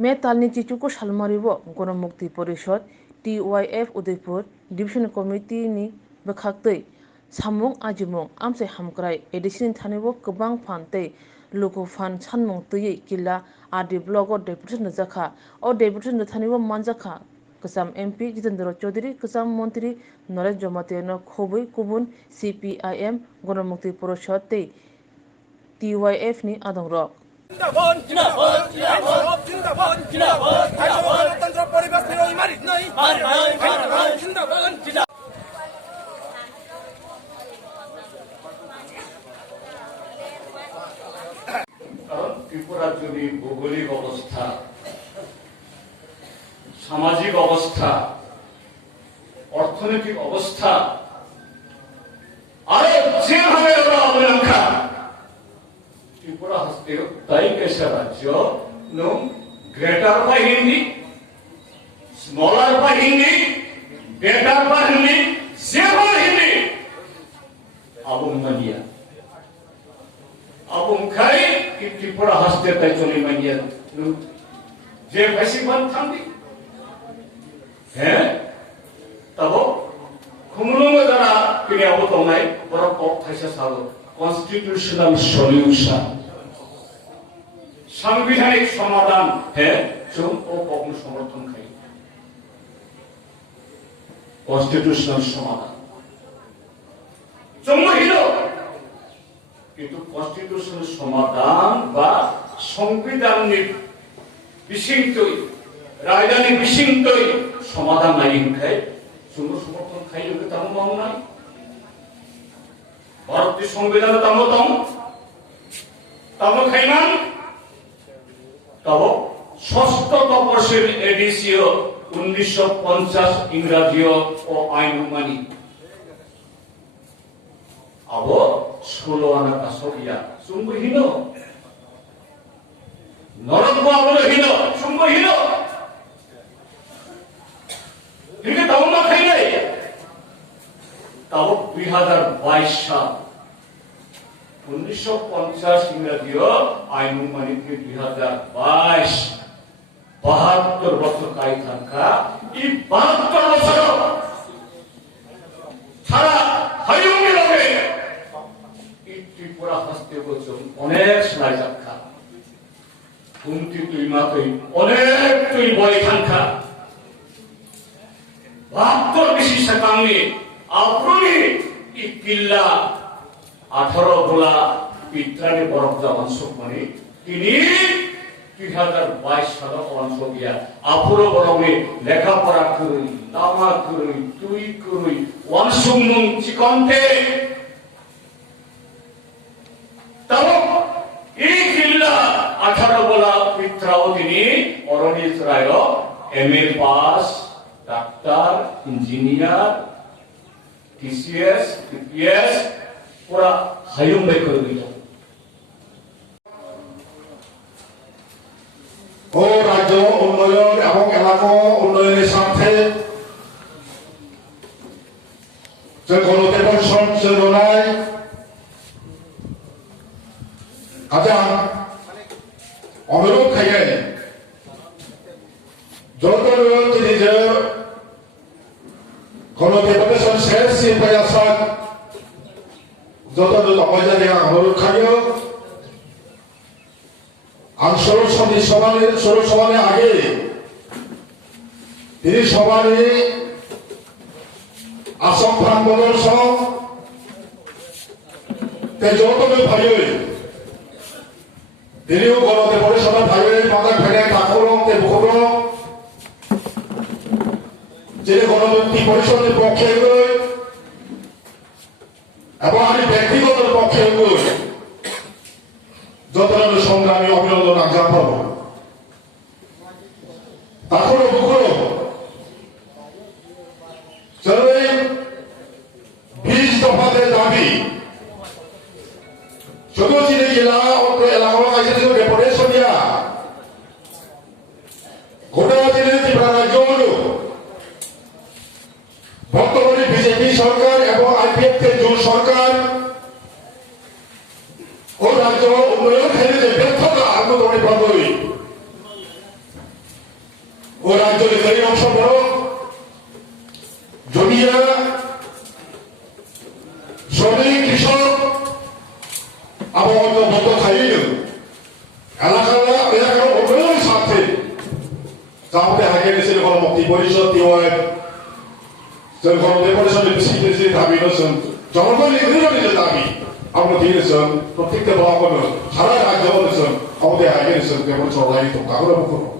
मे तालनी चिचुको सालमारिबो गणमुक्ति परिषद TYF Udaipur division committee नि बखाक्तै सामुं आजिमुं आमसे हामक्राय addition थानिबो गोबां फानतै लोगो फान सानमुं तैयै किला आदि ब्लग डेपुटेशन नजाखा ओ डेपुटेशन थानिबो मानजाखा गोजाम MP जितेंद्र चौधरी गोजाम मंत्री नरेश जमातियानो खबै गुबुन CPIM गणमुक्ति परिषद तै TYF नि आदं रक जिंदाबाद जिंदाबाद जिंदाबाद जिंदाबाद जिंदाबाद जिंदाबाद तंत्र परिवेश में मारी नहीं जिंदाबाद जिंदाबाद ত্রিপুরার যদি ভৌগোলিক অবস্থা সামাজিক অবস্থা অর্থনৈতিক অবস্থা আরো যেভাবে ওরা অবলম্বন ত্রিপুরা হস্তে তাই কেসে রাজ্য নো গ্রেটার বা হিন্দি স্মলার বা হিন্দি বেটার বা হিন্দি যেভাবে হিন্দি আবুমানিয়া আবুমখাই কি ত্রিপুরা হস্তে তাই চলি মানিয়া যে বেশি বান থাকি হ্যাঁ তব খুমুলুঙ্গ যারা তিনি অবতমাই বড় কক থাইসা সালো কনস্টিটিউশনাল সলিউশন সাংবিধানিক সমাধান হ্যাঁ চুম ও কখন সমর্থন খাই কনস্টিটিউশনাল সমাধান জন্মহীন কিন্তু কনস্টিটিউশনাল সমাধান বা সংবিধানিক বিশৃঙ্খল রাজধানী বিশৃঙ্খল সমাধান নাই খাই চুম সমর্থন খাই লোকে তাম মাও নাই ভারতীয় সংবিধান তাম খাইমান তব ষষ্ঠ তপশিল এডিসিও 1950 ইংরাজীয় ও আইন মানি আব 16 আনা কাসকিয়া চুম্বহীন নরক আবলহীন চুম্বহীন কিন্তু তাও না খাই নাই তাও 2022 সাল 1950 ইংরাজীয় আইন মানি 2022 72 বছর কাই থাকা এই 72 বছর সারা হাইয়ুমি লগে এই ত্রিপুরা হস্তে বলছেন অনেক সময় যাক্ষা কুন্তি তুই মাতই অনেক তুই বই থাকা 72 বেশি শতাংশে আপনি এই কিল্লা 18 গোলা পিত্রানি বরফ জামান সুকমানি তিনি 2022 সালে অংশ গিয়া আপুরো বরমে লেখাপড়া করি তামা করি তুই করি ওয়ানসুমুং চিকন্তে তাও এই কিল্লা 18 গোলা পিত্রাও তিনি অরণিত রায় MA pass doctor engineer TCS TPS পুরা হাইয়ুম বাই করে দিল ও রাজ্য উন্নয়ন এবং এলাকা উন্নয়নের সাথে যে গণতন্ত্র সঞ্চালনায় আচ্ছা অনুরোধ খাইয়ে যত তিনি যে গণতন্ত্র শেষ সিপায়াসাদ যত অবজারে অনুরোধ খাইয়ে আর ষোলসভার আগে তিনি সবারই আসাম ফান বদল সহ যৌতমে ভাই তিনিও গণতে পরিষদৰ ভাই মাতা ফেনে কাকরং তে বহুরং যিনি গণমুক্তি পরিষদের পক্ষে গৈ এবং আমি ব্যক্তিগত পক্ষে গৈ যতন সংগ্রামী অভিনন্দন জ্ঞাপন তারপরে বুকুরো 20 দফাতে দাবি শুধু চিনি জেলা অত্র এলাকার কাছে থেকে ডেপুটেশন দিয়া গোটা চিনি ত্রিপুরা রাজ্য হলো বর্তমানে বিজেপি সরকার এবং IPF কে জোট সরকার ও রাজ্যের গরিব অংশ বড় জমিরা শ্রমিক কৃষক আবহাওয়া বন্ধ খাইয়ে এলাকার উন্নয়নের স্বার্থে আমাদের হাইকে দেশের গণমুক্তি পরিষদ টিওয়াই গণপরিষদের বিশিষ্ট দাবি는 জনগণ의 의견의 দাবি আমরা 뒤에서 প্রত্যেকটা ব্লক은 সারা রাজ্য에서 আমাদের হাইকে দেশের 대본 조라이 동각으로 보고